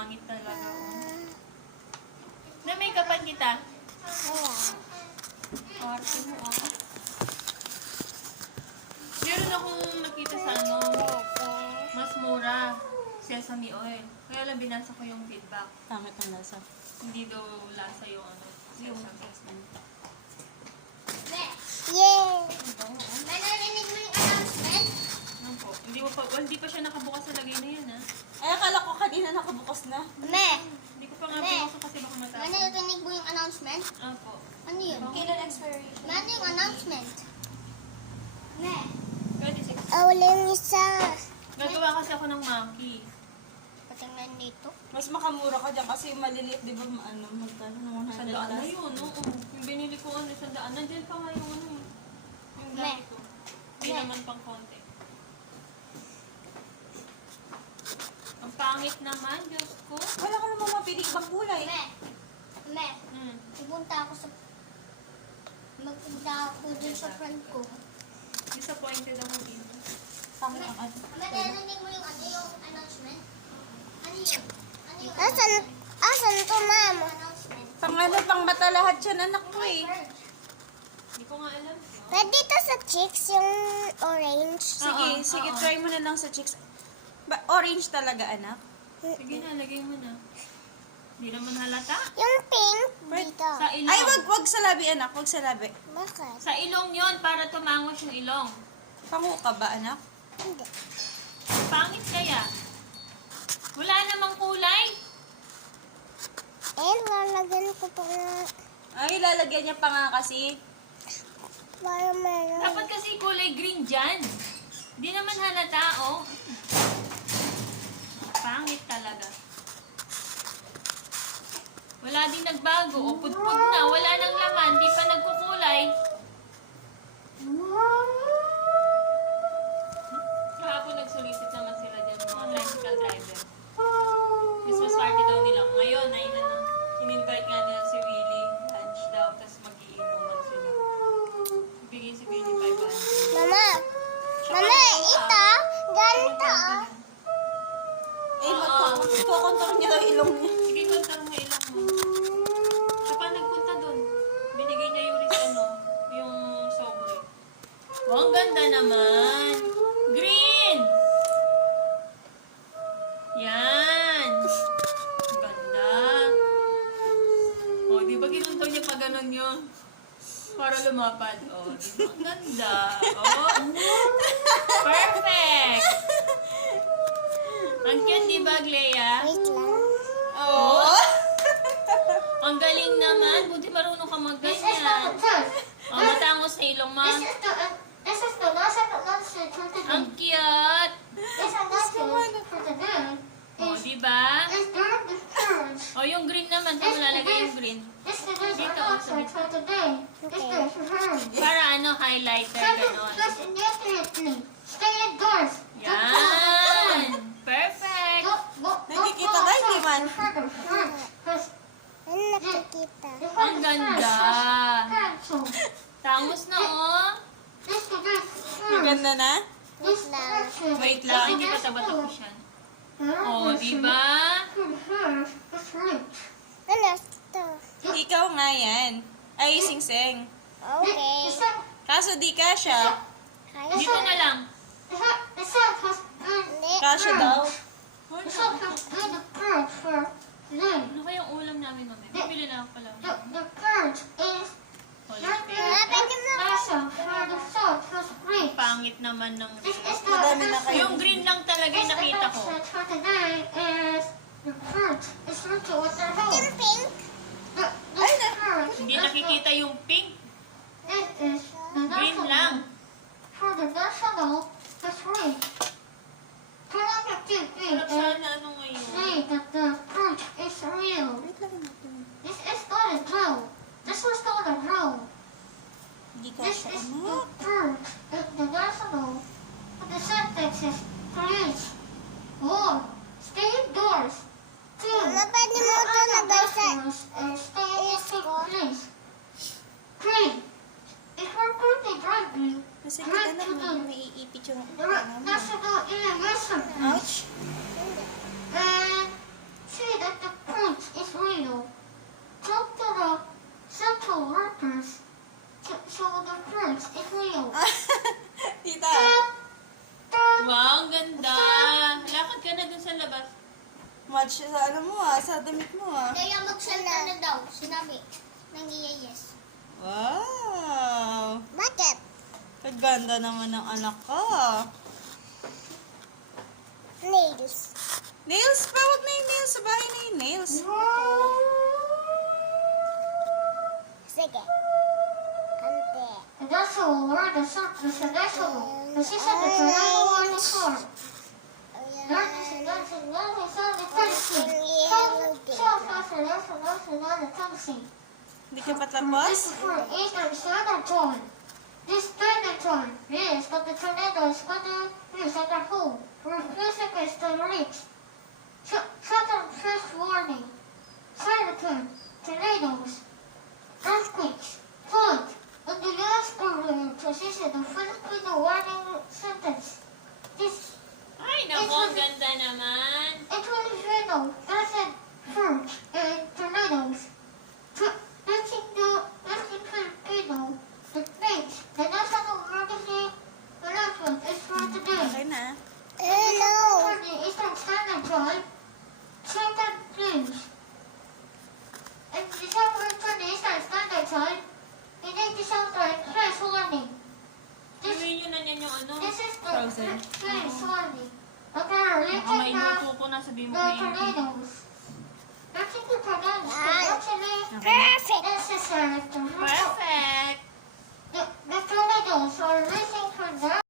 pangit talaga. Na-make-upan kita. Arte mo ako. Meron akong nakita sa mas mura. Sesame oil. Kaya lang binasa ko yung feedback. Pangit ang lasa. Hindi daw lasa yung sesame. Yay! Narinig mo yung announcement? Ano po? Hindi pa siya nakabukas sa lagay na yan, ha? Ay, akala ko kanina nakabukas na. Hindi ko pa nga bukas kasi baka matapos. Narinig mo yung announcement? Opo. Ano yun? Kailan expiration? Ano yung announcement? Pwede 6. Walang isa. Gagawa kasi ako ng monkey. Patingnan dito. Mas makamura ka dyan kasi maliliit, di ba, magkano ng 100 Sandaan na plus. yun, oo. Yung binili ko sandaan. Nandiyan pa nga yung yung Me. dati ko. Hindi naman pang konti. Ang pangit naman, Diyos ko. Wala ka naman mapili ibang kulay. Pupunta ako sa... Magpunta ako dun sa friend ko. Disappointed ako dito. Pangit ang ano. Narinig mo yung announcement? Ano yun? Ano yung asan to, ma'am? Announcement. Pang mata lahat yan, anak ko eh. Hindi ko nga alam. Pwede to sa cheeks, yung orange. Sige, try mo na lang sa cheeks. Orange talaga, anak? Sige na, lagay mo na. Hindi naman halata. Yung pink, dito. Sa ilong. Ay, wag sa labi, anak. Wag sa labi. Bakit? Sa ilong yon para tumangos yung ilong. Pangu ka ba, anak? Hindi. Pangit kaya. Wala namang kulay. Lalagyan ko pa na Ay, lalagyan niya pa nga kasi. para meron. Dapat kasi kulay green dyan. Hindi naman halata, oh. Pangit talaga. Wala din nagbago. O, pudpud na. Wala nang laman. Di pa nagkukulay. Kahapon nagsolicit naman sila dyan, mga tricycle driver. Christmas party daw nila. Ngayon, ay in-invite nga nila si Willie. Lunch daw, tapos mag-iinuman sila. Ibigay si Willie 500. Mama, ito, ganito. Eh, magkukontrol niya daw ilong niya. Sige, kontar mo ilang mo. Siya pa nagpunta doon. Binigay niya yung yung sobre. Oh, ang ganda naman. Green! Yan. Ang ganda. Oh, di ba ginuntaw niya pa ganun yun? Para lumapad. Oh, di ba? Ang ganda. Oh. Perfect! Ang cute, di ba, Glea? Wait lang. Oh. Ang galing naman. Buti marunong ka magganyan. Oh, matangos na ilong mo. This is the last announcement for today. Ang cute. This announcement for today Oh, di ba? is during the purge. Oh, yung green naman. Saan mo lalagay yung green? This today's Dito, announcement for today is the purge. Para ano, highlighter, ganon. Just immediately stay indoors. Yan. Perfect. Nakikita ba? Hindi man. Ano nakikita? Ang ganda. Tangos na, oh. Maganda na? Wait lang. Wait Lang, lang. hindi pa tapos yan. Oh, di ba? Ano ito? Ikaw nga yan. Ay, sing-sing. Okay. Kaso di ka siya. Kaya Dito na lang. hindi. Kasya daw. Ano kayang ulam namin, mami? Bibili na ako pala. The purge is Holy pwede mo. pangit naman ng This is the Madami na kayo. Yung green lang talaga yung nakita ko. for today is the purge is to water hole. Yung pink? The purge Hindi nakikita yung pink. is the Green lang. for the national history. Harap sana ano ngayon. Say that the purge is real. This is not a drill. This was not a drill. Hindi This kasya, is the anak. purge of the national the sentences creates war. Stay indoors. Mama, pwede mo ito nabay sa stay in a safe place. 3. If our birthday driving, Kasi kita lang, may iipit yung the national Match sa ano mo sa damit mo Kaya magsalita na daw. Sinabi. Nang-yes. Wow! Bakit? Kaganda naman ng anak ko. Nails. Nails pa? Huwag na yung nails. Sa bahay na yung nails. Sige. Kante. That's all word the sort of traditional. The system of the word the sort. Learning, the fancy. So fast, the fancy. Hindi ka pa tapos? This is for Eastern Standard Time. This standard time is that the tornadoes under use at their home were physically to reach. Southern first warning. Cyclone, tornadoes, earthquakes, floods, and the last position of Filipino warning sentence. This Ay, naku, ang ganda naman. it will Filipino doesn't surge and tornadoes. Reaching Filipino, the makes the national emergency announcement is for today. Okay na. For the Eastern Standard Time, certain clues. And December for the Eastern Standard Time, in 8 December, first warning. Gawin nyo na niyan yung ano. This is the Frozen. first warning. Okay, Baka reaching may luto ko na sabihin mo the kayo. tornadoes. Reaching the tornadoes is actually Okay. necessary to Perfect! the tornadoes are racing for the